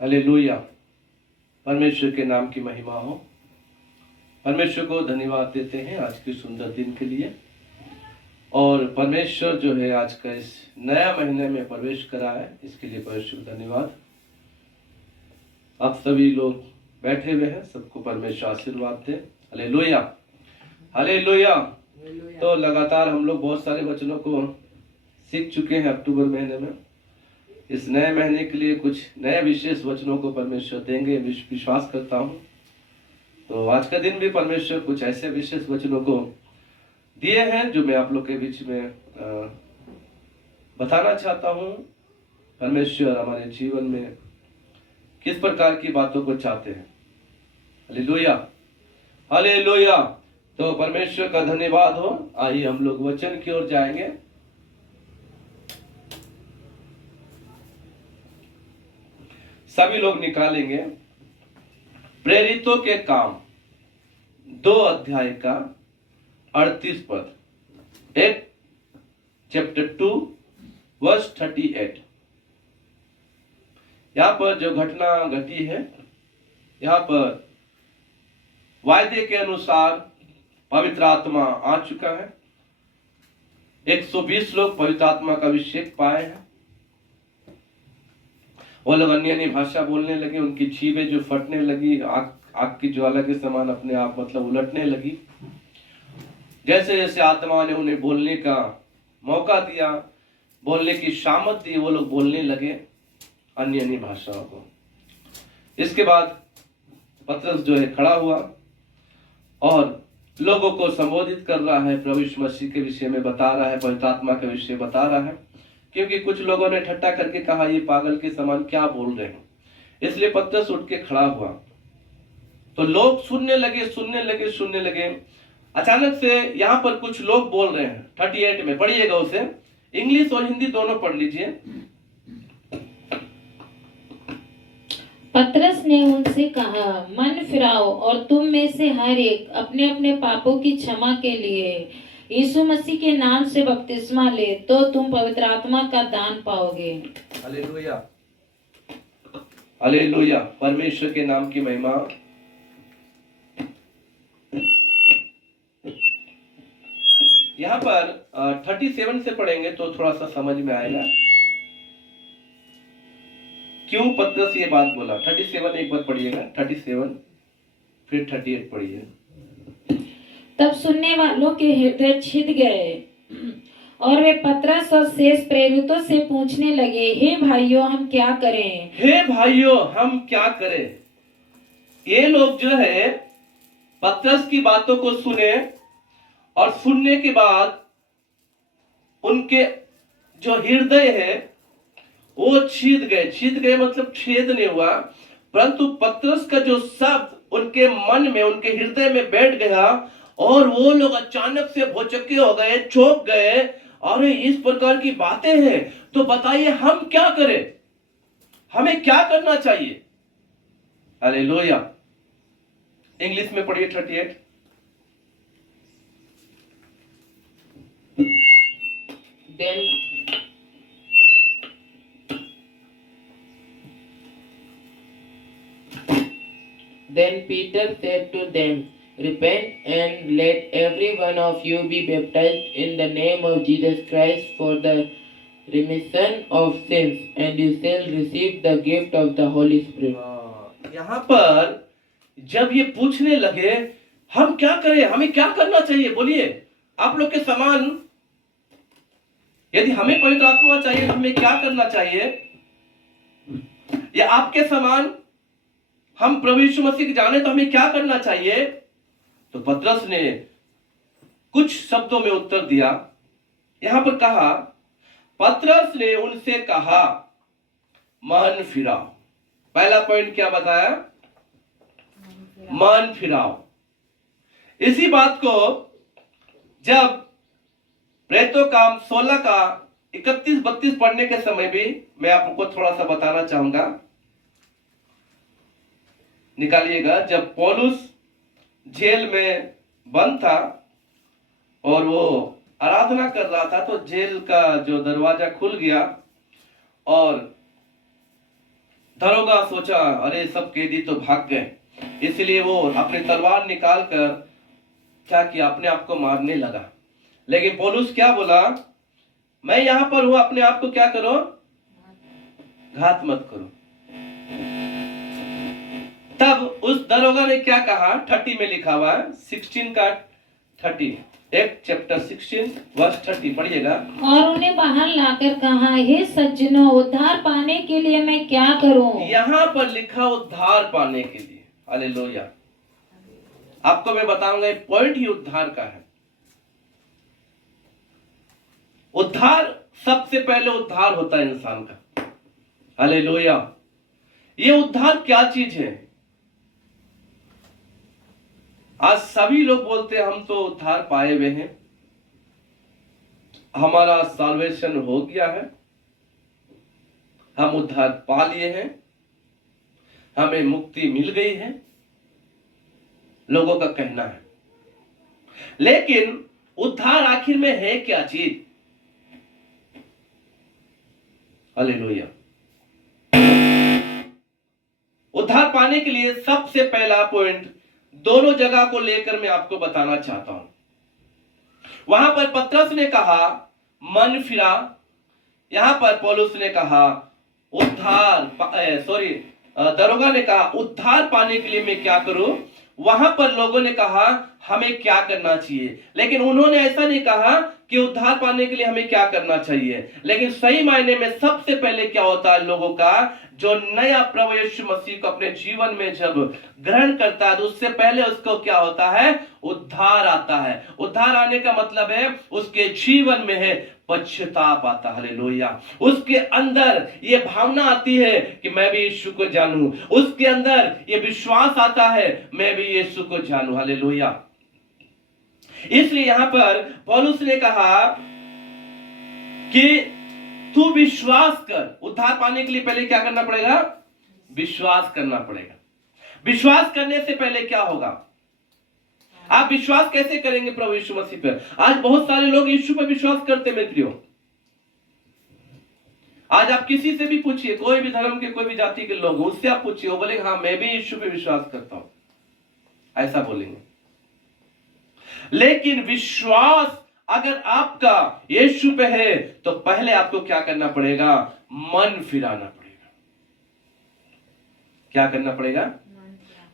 Hallelujah. परमेश्वर के नाम की महिमा हो। परमेश्वर को धन्यवाद देते हैं आज के सुंदर दिन के लिए। और परमेश्वर जो है आज का इस नया महीने में प्रवेश करा है, इसके लिए परमेश्वर को धन्यवाद। आप सभी लोग बैठे हुए हैं, सबको परमेश्वर आशीर्वाद दे। Hallelujah, hallelujah. तो लगातार हम लोग बहुत सारे वचनों को सीख चुके हैं अक्टूबर महीने में। इस नए महीने के लिए कुछ नए विशेष वचनों को परमेश्वर देंगे, विश्वास करता हूँ। तो आज का दिन भी परमेश्वर कुछ ऐसे विशेष वचनों को दिए हैं जो मैं आप लोग के बीच में बताना चाहता हूँ। परमेश्वर हमारे जीवन में किस प्रकार की बातों को चाहते हैं। Hallelujah, hallelujah. तो परमेश्वर का धन्यवाद हो। आइए हम लोग वचन की ओर जाएंगे। सभी लोग निकालेंगे प्रेरितों के काम 2 अध्याय का 38 पद, एक चैप्टर 2 वर्स 38। यहाँ पर जो घटना घटी है, यहाँ पर वायदे के अनुसार पवित्र आत्मा आ चुका है। 120 लोग पवित्र आत्मा का अभिषेक पाए हैं। वो लोग अन्य अन्य भाषा बोलने लगे, उनकी जीभें जो फटने लगी, आग की ज्वाला के समान अपने आप मतलब उलटने लगी। जैसे जैसे आत्मा ने उन्हें बोलने का मौका दिया, बोलने की शामत दी, वो लोग बोलने लगे अन्य अन्य भाषाओं को। इसके बाद पतरस जो है खड़ा हुआ और लोगों को संबोधित कर रहा है, प्रभु यीशु मसीह के विषय में बता रहा है, पवित्र आत्मा के विषय बता रहा है। क्योंकि कुछ लोगों ने ठट्टा करके कहा ये पागल के समान क्या बोल रहे हैं। इसलिए पतरस उठ के खड़ा हुआ तो लोग सुनने लगे। अचानक से यहाँ पर कुछ लोग बोल रहे हैं। 38 में पढ़िएगा उसे, इंग्लिश और हिंदी दोनों पढ़ लीजिए। पतरस ने उनसे कहा, मन फिराओ और तुम में से हर एक अपने अपने पापों की क्षमा के लिए यीशु मसीह के नाम से बपतिस्मा ले, तो तुम पवित्र आत्मा का दान पाओगे। Hallelujah, hallelujah. परमेश्वर के नाम की महिमा। यहाँ पर 37 से पढ़ेंगे तो थोड़ा सा समझ में आएगा क्यों पतरस ये बात बोला। 37 एक बार पढ़िएगा, 37 फिर 38 पढ़िए। तब सुनने वालों के हृदय छिद गए और वे पतरस और शेष प्रेरितों से पूछने लगे, हे भाइयों हम क्या करें? हे भाइयों हम क्या करें? ये लोग जो है पतरस की बातों को सुने और सुनने के बाद उनके जो हृदय है वो छीद गए मतलब छेद नहीं हुआ, परंतु पतरस का जो शब्द उनके मन में, उनके हृदय में बैठ गया और वो लोग अचानक से भौचक्के हो गए, चौंक गए। और इस प्रकार की बातें हैं तो बताइए हम क्या करें, हमें क्या करना चाहिए। हालेलुया। इंग्लिश में पढ़िए 38। Then Peter said to them, repent and let every one of you be baptized in the name of Jesus Christ for the remission of sins, and you shall receive the gift of the Holy Spirit. यहाँ पर जब ये पूछने लगे हम क्या करें, हमें क्या करना चाहिए, बोलिए आप लोग के समान यदि हमें पवित्र आत्मा चाहिए तो हमें क्या करना चाहिए, या आपके समान हम प्रभु यीशु मसीह के जाने तो हमें क्या करना चाहिए। तो पतरस ने कुछ शब्दों में उत्तर दिया। यहां पर कहा, पतरस ने उनसे कहा मन फिराओ। पहला पॉइंट क्या बताया? मन फिराओ। इसी बात को जब प्रेरितों काम 16 का 31-32 पढ़ने के समय भी मैं आपको थोड़ा सा बताना चाहूंगा। निकालिएगा। जब पौलुस जेल में बंद था और वो आराधना कर रहा था तो जेल का जो दरवाजा खुल गया और दरोगा सोचा अरे सब कैदी तो भाग गए, इसलिए वो अपनी तलवार निकाल कर क्या किया, अपने आप को मारने लगा। लेकिन पौलुस क्या बोला, मैं यहां पर हूं, अपने आप को क्या करो, घात मत करो। तब उस दरोगा ने क्या कहा, 30 में लिखा हुआ है, 16 का 30, एक चैप्टर 16 वर्स 30 पढ़िएगा। और उन्हें बाहर लाकर कहा, हे सज्जनों, उद्धार पाने के लिए मैं क्या करूं? यहां पर लिखा उद्धार पाने के लिए। हालेलुया। आपको मैं बताऊंगा पॉइंट ही उद्धार का है। उद्धार, सबसे पहले उद्धार होता है इंसान का। हालेलुया। ये उद्धार क्या चीज है? आज सभी लोग बोलते हैं हम तो उद्धार पाए हुए हैं, हमारा साल्वेशन हो गया है, हम उद्धार पा लिए हैं, हमें मुक्ति मिल गई है, लोगों का कहना है। लेकिन उद्धार आखिर में है क्या चीज? हालेलुया। उद्धार पाने के लिए सबसे पहला पॉइंट दोनों जगह को लेकर मैं आपको बताना चाहता हूं। वहां पर पतरस ने कहा मन फिरा, यहां पर पौलुस ने कहा उद्धार, दरोगा ने कहा उद्धार पाने के लिए मैं क्या करूं। वहां पर लोगों ने कहा हमें क्या करना चाहिए, लेकिन उन्होंने ऐसा नहीं कहा कि उद्धार पाने के लिए हमें क्या करना चाहिए। लेकिन सही मायने में सबसे पहले क्या होता है, लोगों का जो नया प्रभु यीशु मसीह को अपने जीवन में जब ग्रहण करता है तो उससे पहले उसको क्या होता है, उद्धार आता है। उद्धार आने का मतलब है उसके जीवन में है पश्चाताप आता। हालेलुया। उसके अंदर ये भावना आती है कि मैं भी यीशु को जानूं, उसके अंदर ये विश्वास आता है मैं भी यीशु को जानूं। हालेलुया। इसलिए यहां पर पौलुस ने कहा कि तू विश्वास कर। उद्धार पाने के लिए पहले क्या करना पड़ेगा, विश्वास करना पड़ेगा। विश्वास करने से पहले क्या होगा, आप विश्वास कैसे करेंगे प्रभु यीशु मसीह पर? आज बहुत सारे लोग यीशु पर विश्वास करते मेरे प्रियो। आज आप किसी से भी पूछिए, कोई भी धर्म के कोई भी जाति के लोग, उससे आप पूछिए, वो बोलेंगे हाँ मैं भी यीशु पे विश्वास करता हूं, ऐसा बोलेंगे। लेकिन विश्वास अगर आपका यीशु पे है तो पहले आपको क्या करना पड़ेगा, मन फिराना पड़ेगा। क्या करना पड़ेगा,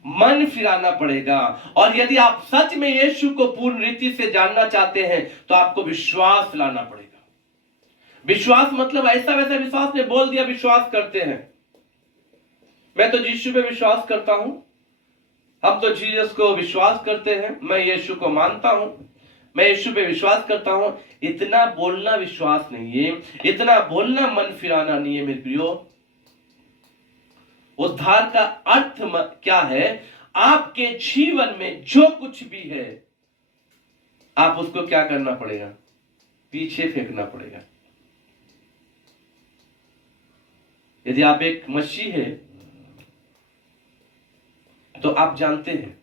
मन फिराना पड़ेगा। और यदि आप सच में यीशु को पूर्ण रीति से जानना चाहते हैं तो आपको विश्वास लाना पड़ेगा। विश्वास मतलब ऐसा वैसा विश्वास ने बोल दिया विश्वास करते हैं, मैं तो यीशु पे विश्वास करता हूं, हम तो जीसस को विश्वास करते हैं, मैं यीशु को मानता हूं, मैं यीशु पे विश्वास करता हूं। इतना बोलना विश्वास नहीं है, इतना बोलना मन फिराना नहीं है मेरे प्रियो। उद्धार का अर्थ क्या है, आपके जीवन में जो कुछ भी है आप उसको क्या करना पड़ेगा, पीछे फेंकना पड़ेगा। यदि आप एक मसीही है तो आप जानते हैं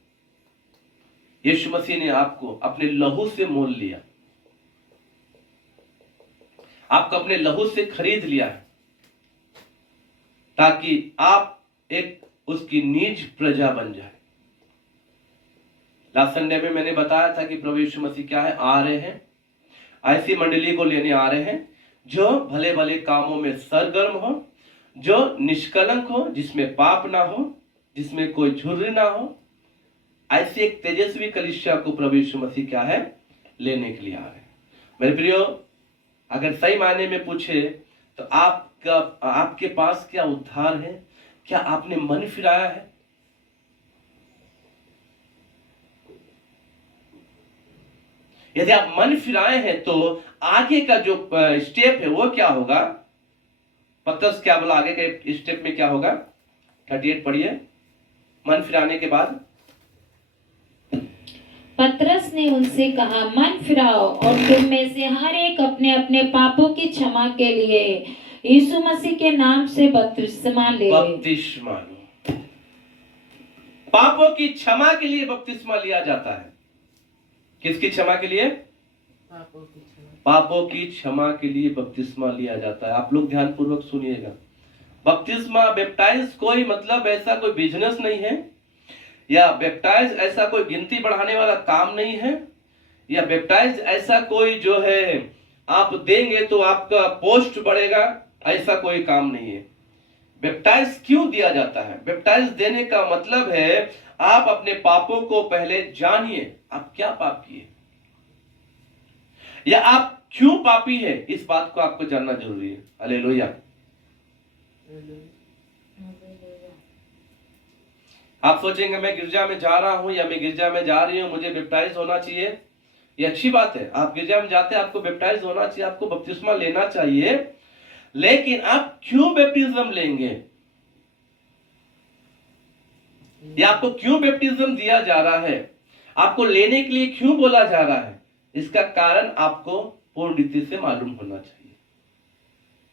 यीशु मसीह ने आपको अपने लहू से मोल लिया, आपको अपने लहू से खरीद लिया है ताकि आप एक उसकी निज प्रजा बन जाए। लास्ट संडे में मैंने बताया था कि प्रभु यीशु मसीह क्या है, आ रहे हैं, ऐसी मंडली को लेने आ रहे हैं जो भले भले कामों में सरगर्म हो, जो निष्कलंक हो, जिसमें पाप ना हो, जिसमें कोई झुर्री ना हो। ऐसी एक तेजस्वी कलीसिया को प्रभु यीशु मसीह क्या है, लेने के लिए आ रहे हैं। मेरे प्रियो, अगर सही मायने में पूछे तो आपके पास क्या उद्धार है? क्या आपने मन फिराया है? यदि आप मन फिराए हैं तो आगे का जो स्टेप है वो क्या होगा? पतरस क्या बोला, आगे के स्टेप में क्या होगा? 38 पढ़िए। मन फिराने के बाद पतरस ने उनसे कहा, मन फिराओ और तुम में से हर एक अपने अपने पापों की क्षमा के लिए यीशु मसीह के नाम से बपतिस्मा ले। बपतिस्मा लो। पापों की क्षमा के लिए बपतिस्मा लिया जाता है। किसकी क्षमा के लिए? पापों की क्षमा के लिए बपतिस्मा लिया जाता है। आप लोग ध्यान पूर्वक सुनिएगा। बपतिस्मा बैप्टाइज कोई मतलब ऐसा कोई बिजनेस नहीं है, या बैप्टाइज ऐसा कोई गिनती बढ़ाने वाला काम नहीं है, या बैप्टाइज ऐसा कोई जो है आप देंगे तो आपका पोस्ट बढ़ेगा, ऐसा कोई काम नहीं है। बैप्टाइज क्यों दिया जाता है? बैप्टाइज देने का मतलब है आप अपने पापों को पहले जानिए, आप क्या पाप किए या आप क्यों पापी है, इस बात को आपको जानना जरूरी है। हालेलुया। आप सोचेंगे मैं गिरजा में जा रहा हूं या मैं गिरजा में जा रही हूं, मुझे बैप्टाइज होना चाहिए। ये अच्छी बात है, आप गिरजा में जाते हैं, आपको बैप्टाइज होना चाहिए, आपको बपतिस्मा लेना चाहिए, लेकिन आप क्यों बैप्टिज्म लेंगे या आपको क्यों बैप्टिज्म दिया जा रहा है, आपको लेने के लिए क्यों बोला जा रहा है, इसका कारण आपको पूर्ण रीति से मालूम होना चाहिए।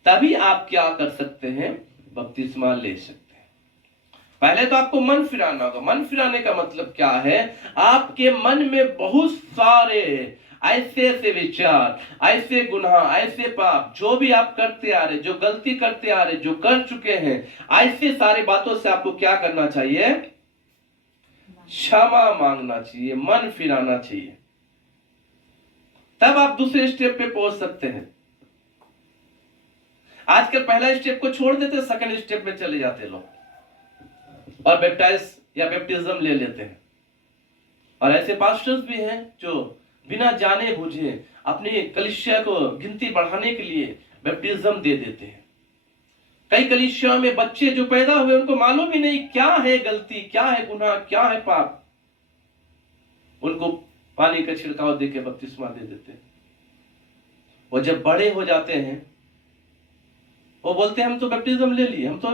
तभी आप क्या कर सकते हैं, बपतिस्मा ले सकते हैं। पहले तो आपको मन फिराना होगा। मन फिराने का मतलब क्या है? आपके मन में बहुत सारे ऐसे विचार, ऐसे गुनाह, ऐसे पाप जो भी आप करते आ रहे, जो गलती करते आ रहे, जो कर चुके हैं, ऐसे सारे बातों से आपको क्या करना चाहिए? क्षमा मांगना चाहिए, मन फिराना चाहिए। तब आप दूसरे स्टेप पे पहुंच सकते हैं। आजकल पहला स्टेप को छोड़ देते, सेकंड स्टेप में चले जाते लोग और बैप्टाइज या बैप्टिज्म ले लेते हैं। और ऐसे पास्टर्स भी हैं जो बिना जाने बुझे अपनी कलीसिया को गिनती बढ़ाने के लिए बैप्टिज्म दे देते हैं। कई कलीसियाओं में बच्चे जो पैदा हुए उनको मालूम ही नहीं क्या है गलती, क्या है गुनाह, क्या है पाप, उनको पानी का छिड़काव देके बपतिस्मा दे देते हैं। वो जब बड़े हो जाते हैं वो बोलते हैं हम तो बैप्टिज्म ले लिए, हम तो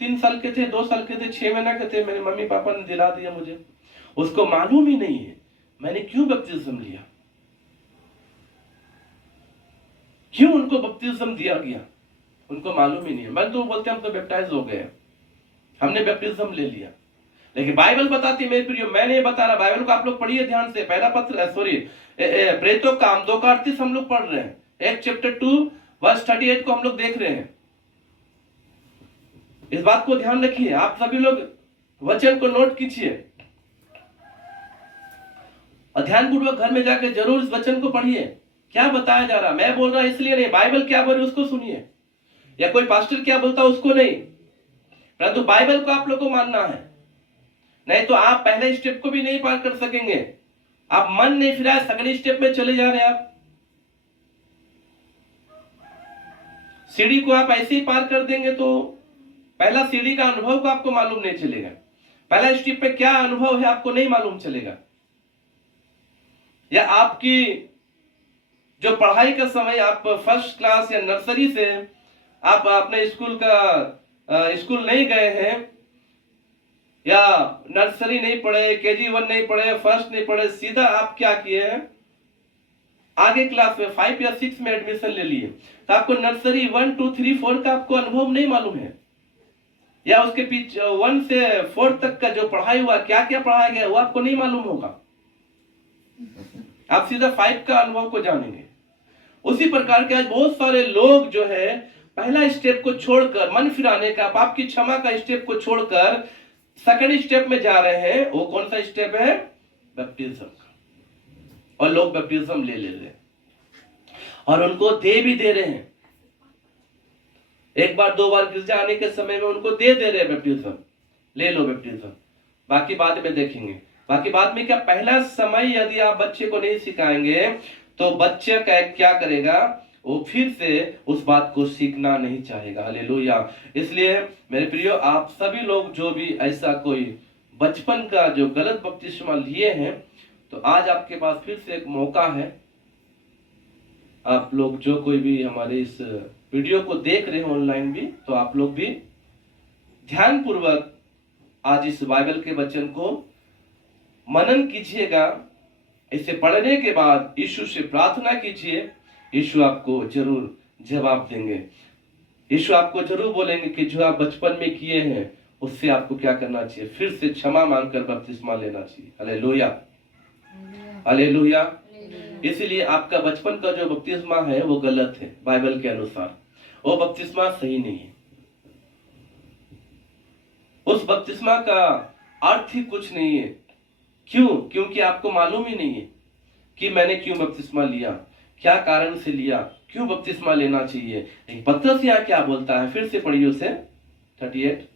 3 साल के थे, 2 साल के थे, 6 महीना के थे, मेरे मम्मी पापा ने दिला दिया मुझे। उसको मालूम ही नहीं है मैंने क्यों बैप्टिज्म लिया, क्यों उनको बैप्टिज्म दिया गया, उनको मालूम ही नहीं है। मैं तो बोलते हम तो बैप्टाइज हो गए, हमने बैप्टिज्म ले लिया। लेकिन बाइबल बताती है मेरे प्रियो, मैं नहीं बता रहा, बाइबल को आप लोग पढ़िए ध्यान से। पहला पत्र प्रेरितों का काम 2:38 हम लोग पढ़ रहे हैं, 1 चैप्टर 2 वर्स 38 को हम लोग देख रहे हैं। इस बात को ध्यान रखिए, आप सभी लोग वचन को नोट कीजिए और ध्यानपूर्वक घर में जाकर जरूर इस वचन को पढ़िए। क्या बताया जा रहा, मैं बोल रहा इसलिए नहीं, बाइबल क्या बोल रही उसको सुनिए, या कोई पास्टर क्या बोलता उसको नहीं, परंतु बाइबल को आप लोग को मानना है। नहीं तो आप पहले स्टेप को भी नहीं पार कर सकेंगे। आप मन नहीं फिरा, सेकंड स्टेप में चले जा रहे हैं। आप सीढ़ी को आप ऐसे ही पार कर देंगे तो पहला सीढ़ी का अनुभव को आपको मालूम नहीं चलेगा, पहला स्टेप पे क्या अनुभव है आपको नहीं मालूम चलेगा। या आपकी जो पढ़ाई का समय, आप फर्स्ट क्लास या नर्सरी से आप अपने स्कूल नहीं गए हैं, या नर्सरी नहीं पढ़े, KG 1 नहीं पढ़े, फर्स्ट नहीं पढ़े, सीधा आप क्या किए हैं आगे क्लास में 5 या 6 में एडमिशन ले लिए, तो आपको नर्सरी 1, 2, 3, 4 का आपको अनुभव नहीं मालूम है, या उसके पीछे 1 से 4 तक का जो पढ़ाई हुआ, क्या क्या पढ़ाया गया वो आपको नहीं मालूम होगा। आप सीधा 5 का अनुभव को जानेंगे। उसी प्रकार के आज बहुत सारे लोग जो है पहला स्टेप को छोड़कर, मन फिराने का, पाप की क्षमा का स्टेप को छोड़कर सेकंड स्टेप में जा रहे हैं। वो कौन सा स्टेप है? बैप्टिज्म का। और लोग बैप्टिज्म ले रहे हैं और उनको दे भी दे रहे हैं। 1 बार 2 बार गिरजा आने के समय में उनको दे रहे हैं बैप्टिज्म, ले लो बैप्टिज्म, बाकी बाद में देखेंगे। बाकी बाद में क्या, पहला समय यदि आप बच्चे को नहीं सिखाएंगे तो बच्चे क्या करेगा, वो फिर से उस बात को सीखना नहीं चाहेगा। हालेलुया। इसलिए मेरे प्रियो, आप सभी लोग जो भी ऐसा कोई बचपन का जो गलत बपतिस्मा लिए हैं, तो आज आपके पास फिर से एक मौका है। आप लोग जो कोई भी हमारे इस वीडियो को देख रहे हैं ऑनलाइन भी, तो आप लोग भी ध्यानपूर्वक आज इस बाइबल के वचन को मनन कीजिएगा। इसे पढ़ने के बाद यीशु से प्रार्थना कीजिए, यीशु आपको जरूर जवाब देंगे। यीशु आपको जरूर बोलेंगे कि जो आप बचपन में किए हैं उससे आपको क्या करना चाहिए, फिर से क्षमा मांगकर बपतिस्मा लेना चाहिए। Hallelujah, hallelujah. इसलिए आपका बचपन का जो बपतिस्मा है वो गलत है, बाइबल के अनुसार वो बपतिस्मा सही नहीं है। उस बपतिस्मा का अर्थ ही कुछ नहीं है। क्यों? क्योंकि आपको मालूम ही नहीं है कि मैंने क्यों बपतिस्मा लिया, क्या कारण से लिया, क्यों बपतिस्मा लेना चाहिए। लेकिन पतरस यहाँ क्या बोलता है, फिर से पढ़िए उसे 38।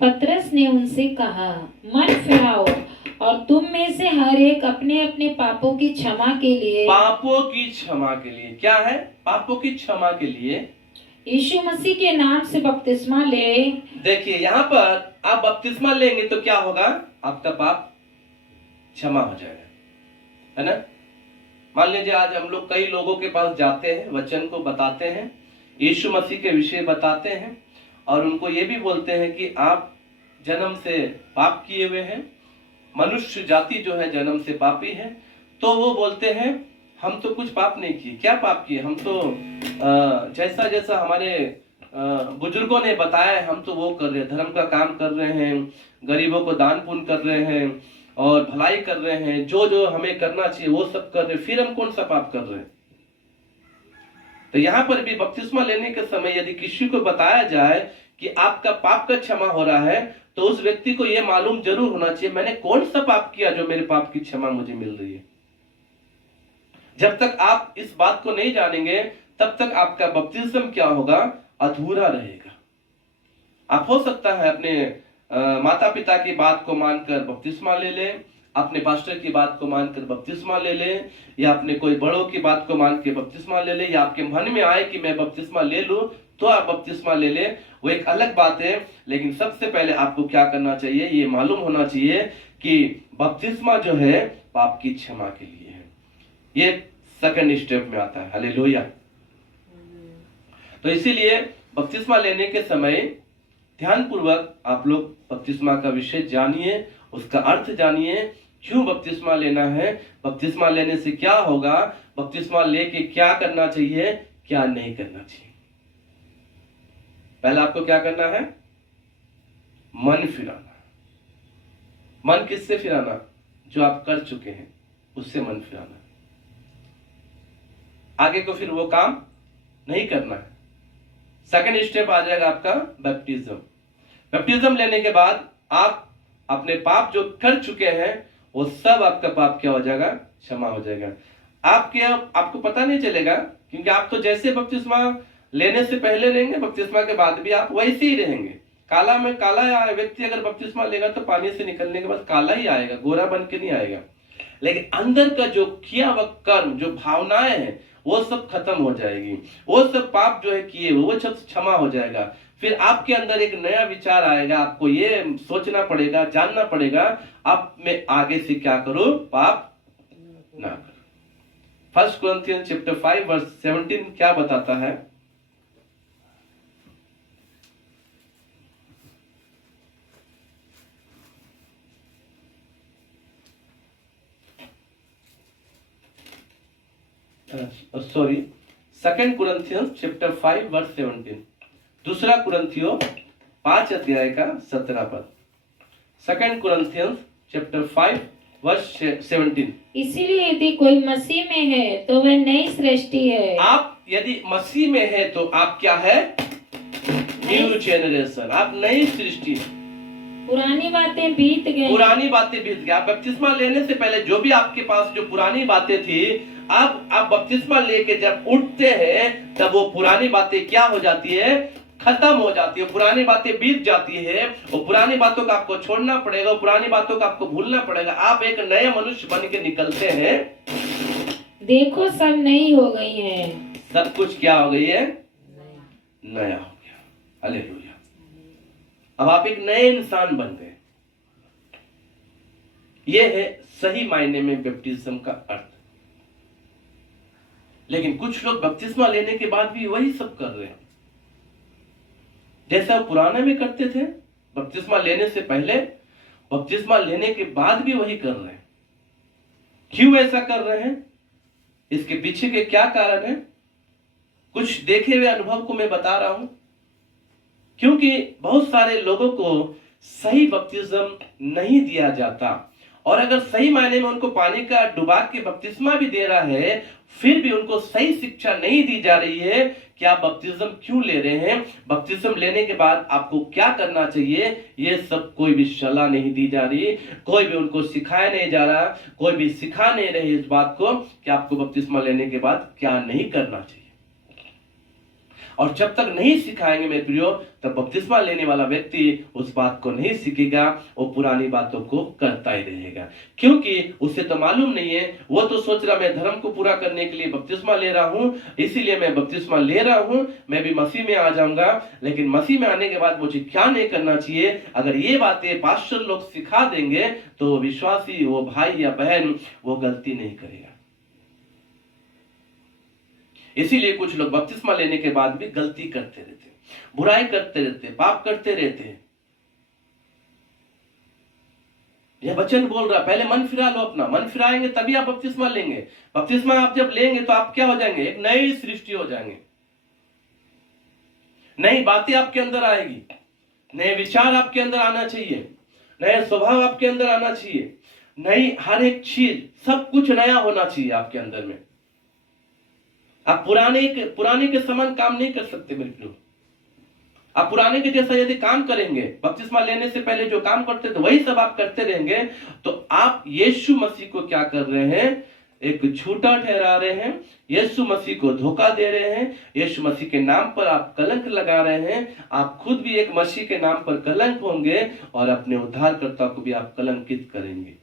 पतरस ने उनसे कहा, मन फिराओ और तुम में से हर एक अपने अपने पापों की क्षमा के लिए, पापों की क्षमा के लिए, क्या है? पापों की क्षमा के लिए यीशु मसीह के नाम से बपतिस्मा ले। देखिए यहाँ पर आप बपतिस्मा लेंगे तो क्या होगा? आपका पाप क्षमा हो जाएगा, है ना। मान लीजिए आज हम लोग कई लोगों के पास जाते हैं, वचन को बताते हैं, यीशु मसीह के विषय बताते हैं और उनको ये भी बोलते हैं कि आप जन्म से पाप किए हुए हैं, मनुष्य जाति जो है जन्म से पापी है। तो वो बोलते हैं हम तो कुछ पाप नहीं किए। क्या पाप किए? हम तो जैसा जैसा हमारे बुजुर्गों ने बताया हम तो वो कर रहे हैं, धर्म का काम कर रहे हैं, गरीबों को दान पुण्य कर रहे हैं और भलाई कर रहे हैं, जो जो हमें करना चाहिए वो सब कर रहे हैं, फिर हम कौन सा पाप कर रहे हैं। तो यहाँ पर भी बपतिस्मा लेने के समय यदि किसी को बताया जाए कि आपका पाप का क्षमा हो रहा है तो उस व्यक्ति को यह मालूम जरूर होना चाहिए मैंने कौन सा पाप किया जो मेरे पाप की क्षमा मुझे मिल रही है। जब तक आप इस बात को नहीं जानेंगे तब तक आपका बपतिस्म क्या होगा? अधूरा रहेगा। आप हो सकता है अपने माता पिता की बात को मानकर बपतिस्मा ले लें, अपने पास्टर की बात को मानकर बपतिस्मा ले लें, या अपने कोई बड़ों की बात को मान के बपतिस्मा ले लें, या आपके मन में आए कि मैं बपतिस्मा ले लूं तो आप बपतिस्मा ले लें, वो एक अलग बात है। लेकिन सबसे पहले आपको क्या करना चाहिए? ये मालूम होना चाहिए कि बपतिस्मा जो है पाप की क्षमा के लिए है। ये सेकंड स्टेप में आता है। हालेलुया। तो इसीलिए बपतिस्मा लेने के समय ध्यानपूर्वक आप लोग बपतिस्मा का विषय जानिए, उसका अर्थ जानिए, क्यों बपतिस्मा लेना है, बपतिस्मा लेने से क्या होगा, बपतिस्मा लेके क्या करना चाहिए, क्या नहीं करना चाहिए। पहले आपको क्या करना है? मन फिराना। मन किससे फिराना? जो आप कर चुके हैं उससे मन फिराना। आगे को फिर वो काम नहीं करना है। सेकंड स्टेप आ जाएगा आपका बैप्टिज्म। बैप्टिज्म लेने के बाद आप अपने पाप जो कर चुके हैं वो सब आपका पाप क्या हो जाएगा? क्षमा हो जाएगा। आपको पता नहीं चलेगा क्योंकि आप तो जैसे बपतिस्मा लेने से पहले रहेंगे, बपतिस्मा के बाद भी आप वैसे ही रहेंगे। काला में काला व्यक्ति अगर बपतिस्मा लेगा तो पानी से निकलने के बाद काला ही आएगा, गोरा बन के नहीं आएगा। लेकिन अंदर का जो किया हुआ कर्म, जो भावनाएं हैं वो सब खत्म हो जाएगी, वो सब पाप जो है किए वो सब क्षमा हो जाएगा। फिर आपके अंदर एक नया विचार आएगा, आपको ये सोचना पड़ेगा, जानना पड़ेगा अब मैं आगे से क्या करूं? पाप ना करूं। 1 Corinthians chapter 5 verse 17 क्या बताता है? सॉरी, 2 Corinthians chapter 5 verse 17, दूसरा कुरिन्थियों 5 अध्याय का 17 पद। 2 Corinthians chapter 5 verse 17। इसीलिए यदि कोई मसीह में है तो वह नई सृष्टि है। आप यदि मसीह में है तो आप क्या है? न्यू जनरेशन, आप नई सृष्टि। पुरानी बातें बीत गई। पुरानी बातें बीत गई। आप बपतिस्मा लेने से पहले जो भी आपके पास जो पुरानी बातें थी, अब आप बपतिस्मा लेके जब उठते हैं तब वो पुरानी बातें क्या हो जाती है? खत्म हो जाती है। पुरानी बातें बीत जाती है। वो पुरानी बातों को आपको छोड़ना पड़ेगा, वो पुरानी बातों को आपको भूलना पड़ेगा। आप एक नए मनुष्य बन के निकलते हैं। देखो सब नई हो गई है। सब कुछ क्या हो गई है? नया हो गया। हालेलुया। अब आप एक नए इंसान बन गए। यह है सही मायने में बैप्टिज्म का अर्थ। लेकिन कुछ लोग बपतिस्मा लेने के बाद भी वही सब कर रहे हैं जैसा पुराने में करते थे। बपतिस्मा लेने से पहले, बपतिस्मा लेने के बाद भी वही कर रहे हैं। क्यों ऐसा कर रहे हैं? इसके पीछे के क्या कारण है? कुछ देखे हुए अनुभव को मैं बता रहा हूं। क्योंकि बहुत सारे लोगों को सही बपतिस्म नहीं दिया जाता और अगर सही मायने में उनको पानी का डुबा के बपतिस्मा भी दे रहा है, फिर भी उनको सही शिक्षा नहीं दी जा रही है कि आप बपतिस्म क्यों ले रहे हैं, बपतिस्म लेने के बाद आपको क्या करना चाहिए, ये सब कोई भी सलाह नहीं दी जा रही, कोई भी उनको सिखाया नहीं जा रहा, कोई भी सिखा नहीं रहे इस बात को कि आपको बपतिस्मा लेने के बाद क्या नहीं करना चाहिए। और जब तक नहीं सिखाएंगे मेरे प्रियो, तब बपतिस्मा लेने वाला व्यक्ति उस बात को नहीं सीखेगा, वो पुरानी बातों को करता ही रहेगा, क्योंकि उसे तो मालूम नहीं है। वो तो सोच रहा मैं धर्म को पूरा करने के लिए बपतिस्मा ले रहा हूं, इसीलिए मैं बपतिस्मा ले रहा हूं, मैं भी मसीह में आ जाऊंगा। लेकिन मसीह में आने के बाद मुझे क्या नहीं करना चाहिए, अगर ये बातें पास्टर लोग सिखा देंगे तो विश्वासी, वो भाई या बहन, वो गलती नहीं करेगा। इसीलिए कुछ लोग बपतिस्मा लेने के बाद भी गलती करते रहते, बुराई करते रहते, पाप करते रहते हैं। यह वचन बोल रहा, पहले मन फिरा लो अपना, मन फिराएंगे तभी आप बपतिस्मा लेंगे। बपतिस्मा आप जब लेंगे तो आप क्या हो जाएंगे, एक नई सृष्टि हो जाएंगे, नई बातें आपके अंदर आएगी, नए विचार आपके अंदर आना चाहिए, नए स्वभाव आपके अंदर आना चाहिए, नई हर एक चीज, सब कुछ नया होना चाहिए आपके अंदर में। आप पुराने के समान काम नहीं कर सकते मेरे प्रियो। आप पुराने के जैसा यदि काम करेंगे, बपतिस्मा लेने से पहले जो काम करते थे वही सब आप करते रहेंगे, तो आप यीशु मसीह को क्या कर रहे हैं, एक झूठा ठहरा रहे हैं, यीशु मसीह को धोखा दे रहे हैं, यीशु मसीह के नाम पर आप कलंक लगा रहे हैं। आप खुद भी एक मसीह के नाम पर कलंक होंगे और अपने उद्धारकर्ता को भी आप कलंकित करेंगे।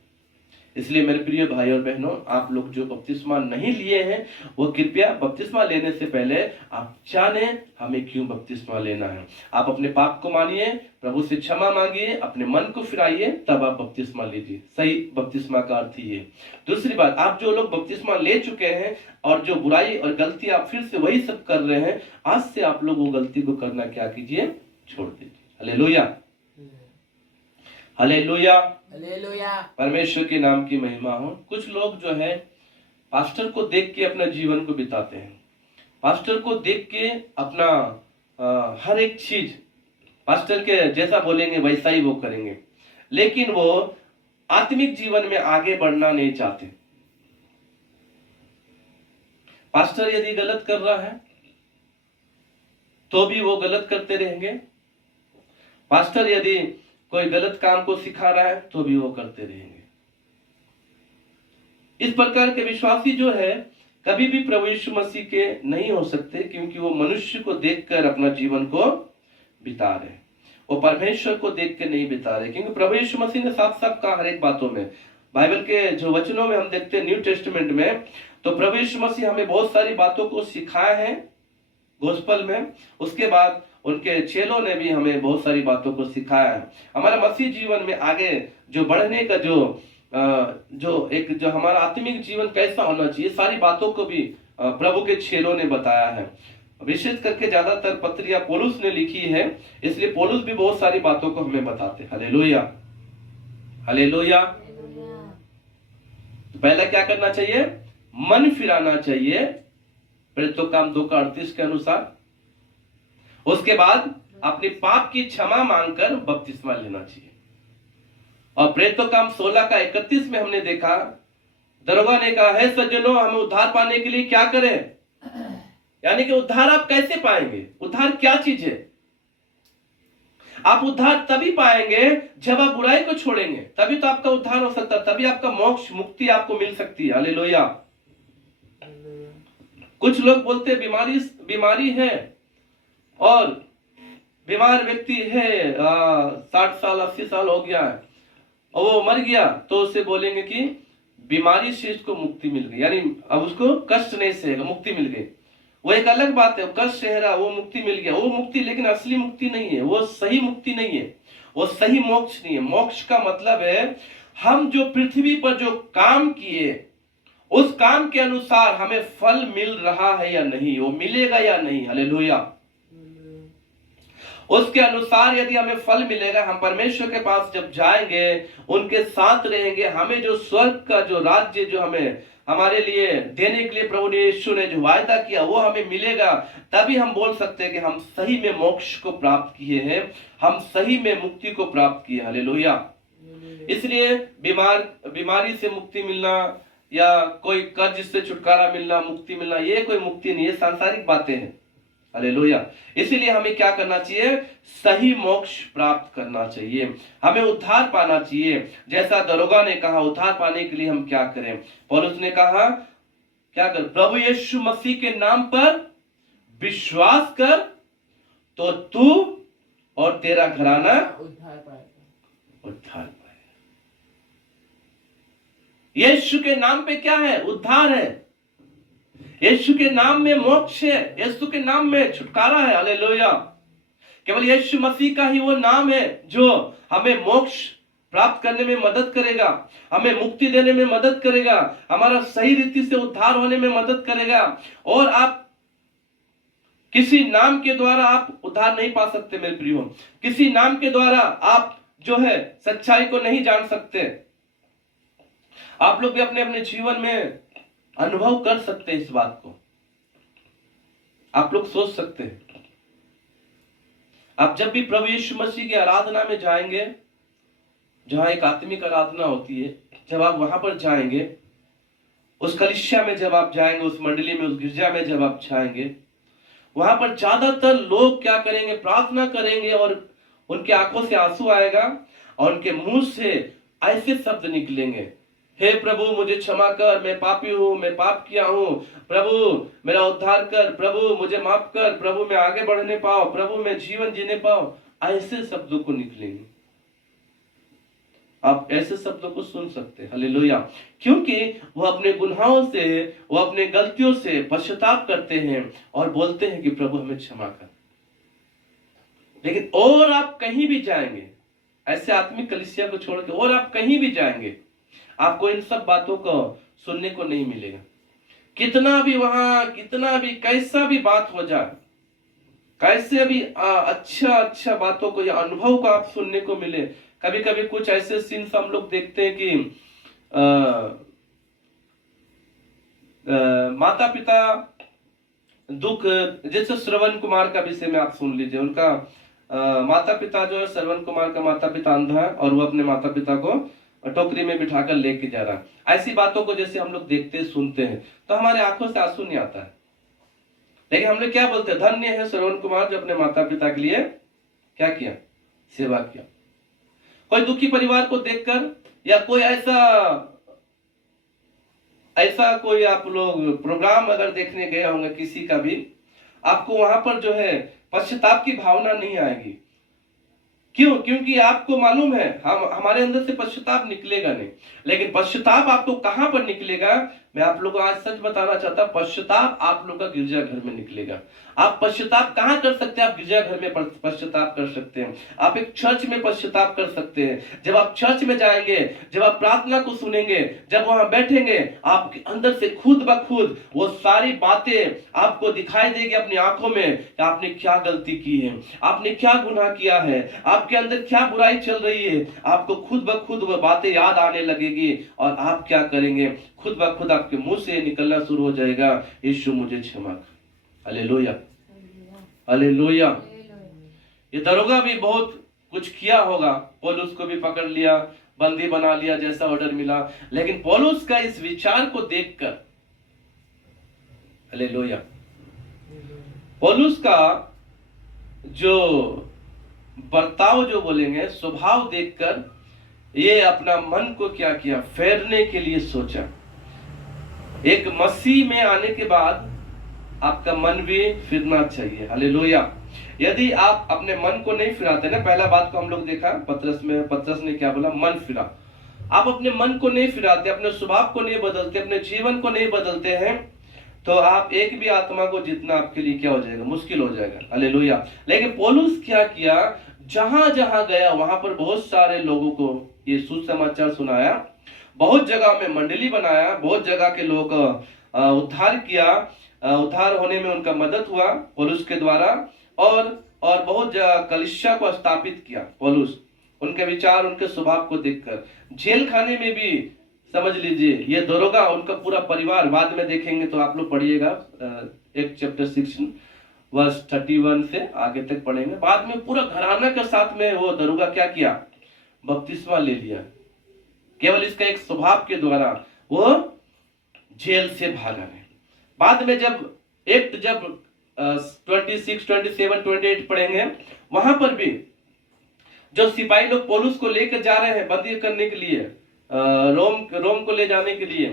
इसलिए मेरे प्रिय भाई और बहनों, आप लोग जो बपतिस्मा नहीं लिए हैं, वो कृपया बपतिस्मा लेने से पहले आप जाने हमें क्यों बपतिस्मा लेना है। आप अपने पाप को मानिए, प्रभु से क्षमा मांगिए, अपने मन को फिराइए, तब आप बपतिस्मा लीजिए। सही बपतिस्मा का अर्थ ही है। दूसरी बात, आप जो लोग बपतिस्मा ले चुके हैं और जो बुराई और गलती आप फिर से वही सब कर रहे हैं, आज से आप लोग वो गलती को करना क्या कीजिए, छोड़ दीजिए। Hallelujah, hallelujah, hallelujah. परमेश्वर के नाम की महिमा हो। कुछ लोग जो है पास्टर को देख के अपना जीवन को बिताते हैं, पास्टर को देख के अपना हर एक चीज पास्टर के जैसा बोलेंगे वैसा ही वो करेंगे, लेकिन वो आत्मिक जीवन में आगे बढ़ना नहीं चाहते। पास्टर यदि गलत कर रहा है तो भी वो गलत करते रहेंगे, पास्टर यदि कोई गलत काम को सिखा रहा है तो भी वो करते रहेंगे। इस प्रकार के विश्वासी जो है कभी भी प्रभु यीशु मसीह के नहीं हो सकते, क्योंकि वो मनुष्य को देखकर अपना जीवन को बिता रहे, वो परमेश्वर को देख के नहीं बिता रहे। क्योंकि प्रभु यीशु मसीह ने साफ साफ कहा हर एक बातों में, बाइबल के जो वचनों में हम देखते हैं न्यू टेस्टमेंट में, तो प्रभु यीशु मसीह हमें बहुत सारी बातों को सिखाया है गोस्पल में। उसके बाद उनके चेलों ने भी हमें बहुत सारी बातों को सिखाया है। हमारा मसीह जीवन में आगे जो बढ़ने का जो हमारा आत्मिक जीवन कैसा होना चाहिए, सारी बातों को भी प्रभु के चेलों ने बताया है। विशेष करके ज्यादातर पत्रियां पौलुस ने लिखी है, इसलिए पौलुस भी बहुत सारी बातों को हमें बताते हैं। Hallelujah, hallelujah. पहला क्या करना चाहिए, मन फिराना चाहिए, प्रेरितों काम 2:38 के अनुसार। उसके बाद अपने पाप की क्षमा मांगकर बपतिस्मा लेना चाहिए। और प्रेरितों काम 16:31 में हमने देखा, दरोगा ने कहा, हे सज्जनों, हमें उद्धार पाने के लिए क्या करें। यानी कि उद्धार आप कैसे पाएंगे, उद्धार क्या चीज है। आप उद्धार तभी पाएंगे जब आप बुराई को छोड़ेंगे, तभी तो आपका उद्धार हो सकता है, तभी आपका मोक्ष मुक्ति आपको मिल सकती है। हालेलुया। कुछ लोग बोलते बीमारी है और बीमार व्यक्ति है, 60 साल 80 साल हो गया है और वो मर गया, तो उससे बोलेंगे कि बीमारी से इसको मुक्ति मिल गई, यानी अब उसको कष्ट नहीं सहेगा, मुक्ति मिल गई। वो एक अलग बात है, कष्ट सह रहा, वो मुक्ति मिल गया, वो मुक्ति, लेकिन असली मुक्ति नहीं है, वो सही मुक्ति नहीं है, वो सही मोक्ष नहीं है। मोक्ष का मतलब है हम जो पृथ्वी पर जो काम किए उस काम के अनुसार हमें फल मिल रहा है या नहीं, वो मिलेगा या नहीं। हालेलुया। उसके अनुसार यदि हमें फल मिलेगा, हम परमेश्वर के पास जब जाएंगे, उनके साथ रहेंगे, हमें जो स्वर्ग का जो राज्य जो हमें हमारे लिए देने के लिए प्रभु यीशु ने जो वायदा किया वो हमें मिलेगा, तभी हम बोल सकते हैं कि हम सही में मोक्ष को प्राप्त किए हैं, हम सही में मुक्ति को प्राप्त किए। हालेलुया। इसलिए बीमारी से मुक्ति मिलना या कोई कर्ज से छुटकारा मिलना, मुक्ति मिलना, ये कोई मुक्ति नहीं, ये सांसारिक बातें हैं। हालेलुया। इसीलिए हमें क्या करना चाहिए? सही मोक्ष प्राप्त करना चाहिए, हमें उद्धार पाना चाहिए। जैसा दरोगा ने कहा, उद्धार पाने के लिए हम क्या करें? पौलुस ने कहा क्या कर? प्रभु यीशु मसीह के नाम पर विश्वास कर तो तू और तेरा घराना उद्धार पाएगा। उद्धार पाए। यीशु के नाम पे क्या है? उद्धार है। यीशु के नाम में मोक्ष है, यीशु के नाम में छुटकारा है। हालेलुया। केवल यीशु मसीह का ही वो नाम है जो हमें मोक्ष प्राप्त करने में मदद करेगा, हमें मुक्ति देने में मदद करेगा, हमारा सही रीति से उद्धार होने में मदद करेगा। और आप किसी नाम के द्वारा आप उद्धार नहीं पा सकते मेरे प्रियो। किसी नाम के द्वारा आप जो है सच्चाई को नहीं जान सकते। आप लोग भी अपने अपने जीवन में अनुभव कर सकते हैं इस बात को। आप लोग सोच सकते हैं, आप जब भी प्रभु यीशु मसीह की आराधना में जाएंगे, जहां एक आत्मिक आराधना होती है, जब आप वहां पर जाएंगे, उस कलीसिया में जब आप जाएंगे, उस मंडली में, उस गिरजा में जब आप जाएंगे, वहां पर ज्यादातर लोग क्या करेंगे? प्रार्थना करेंगे और उनके आंखों से आंसू आएगा और उनके मुंह से ऐसे शब्द निकलेंगे, हे प्रभु मुझे क्षमा कर, मैं पापी हूं, मैं पाप किया हूं, प्रभु मेरा उद्धार कर, प्रभु मुझे माफ कर, प्रभु मैं आगे बढ़ने पाऊं, प्रभु मैं जीवन जीने पाऊं। ऐसे शब्दों को निकलेंगे। आप ऐसे शब्दों को सुन सकते हैं। हालेलुया। क्योंकि वो अपने गुनाहों से, वो अपने गलतियों से पश्चाताप करते हैं और बोलते हैं कि प्रभु हमें क्षमा कर। लेकिन और आप कहीं भी जाएंगे, ऐसे आत्मिक कलीसिया को छोड़ के और आप कहीं भी जाएंगे, आपको इन सब बातों को सुनने को नहीं मिलेगा। कितना भी वहां, कितना भी कैसा भी बात हो जाए, कैसे भी अच्छा बातों को या अनुभव को आप सुनने को मिले। कभी कभी कुछ ऐसे सीन्स हम लोग देखते हैं कि माता पिता दुख, जैसे श्रवण कुमार का विषय में आप सुन लीजिए। उनका माता पिता जो है, श्रवण कुमार का माता पिता अंधा है और वो अपने माता पिता को टोकरी में बिठाकर लेके जा रहा है। ऐसी बातों को जैसे हम लोग देखते सुनते हैं तो हमारे आंखों से आंसू नहीं आता है। लेकिन हम लोग क्या बोलते हैं? धन्य है श्रवण कुमार जो अपने माता पिता के लिए क्या किया? सेवा किया। कोई दुखी परिवार को देखकर या कोई ऐसा कोई आप लोग प्रोग्राम अगर देखने गए होंगे किसी का भी, आपको वहां पर जो है पश्चाताप की भावना नहीं आएगी। क्यों? क्योंकि आपको मालूम है हमारे अंदर से पश्चाताप निकलेगा नहीं। लेकिन पश्चाताप आपको कहां पर निकलेगा? मैं आप लोगों को आज सच बताना चाहता हूं, पश्चाताप आप लोग का गिरजाघर में निकलेगा। आप पश्चाताप कहां कर सकते हैं? आप गिरजाघर में पश्चाताप कर सकते हैं, आप एक चर्च में पश्चाताप कर सकते हैं। जब आप चर्च में जाएंगे, जब आप प्रार्थना को सुनेंगे, जब वहां बैठेंगे, आपके अंदर से खुद ब खुद वो सारी बातें आपको दिखाई देगी अपनी आंखों में कि आपने क्या गलती की है, आपने क्या गुनाह किया है, आपके अंदर क्या बुराई चल रही है। आपको खुद ब खुद वो बातें याद आने लगेगी और आप क्या करेंगे? खुद ब खुद आपके मुंह से निकलना शुरू हो जाएगा, यीशु मुझे क्षमा कर। Hallelujah, hallelujah. ये दरोगा भी बहुत कुछ किया होगा, पौलुस को भी पकड़ लिया, बंदी बना लिया जैसा ऑर्डर मिला। लेकिन पौलुस का इस विचार को देखकर, हालेलुया, पौलुस का जो बर्ताव जो बोलेंगे, स्वभाव देखकर ये अपना मन को क्या किया? फेरने के लिए सोचा। एक मसीह में आने के बाद आपका मन भी फिरना चाहिए। हालेलुया। यदि आप अपने मन को नहीं फिराते ना, पहला बात को हम लोग देखा पतरस ने क्या बोला? मन फिरा। आप अपने मन को नहीं फिराते, अपने स्वभाव को नहीं बदलते, अपने जीवन को नहीं बदलते हैं, तो आप एक भी आत्मा को जीतना आपके लिए क्या हो जाएगा? मुश्किल हो जाएगा। हालेलुया। लेकिन पौलुस क्या किया? जहां जहां गया वहां पर बहुत सारे लोगों को ये सुसमाचार सुनाया, बहुत जगह में मंडली बनाया, बहुत जगह के लोग उद्धार किया, उद्धार होने में उनका मदद हुआ पौलुस के द्वारा, और बहुत जगह कलीसिया को स्थापित किया पौलुस, उनके विचार, उनके स्वभाव को देखकर। जेल खाने में भी समझ लीजिए, ये दरोगा, उनका पूरा परिवार, बाद में देखेंगे तो आप लोग पढ़िएगा, एक चैप्टर 16 वर्स 31 से आगे तक पढ़ेंगे। बाद में पूरा घराना के साथ में वो दरोगा क्या किया? बपतिस्मा ले लिया। केवल इसका एक स्वभाव के द्वारा वो जेल से भागा नहीं। बाद में जब 26, 27, 28 पढ़ेंगे, वहां पर भी जो सिपाही लोग पौलुस को लेकर जा रहे हैं बंदी करने के लिए, रोम को ले जाने के लिए,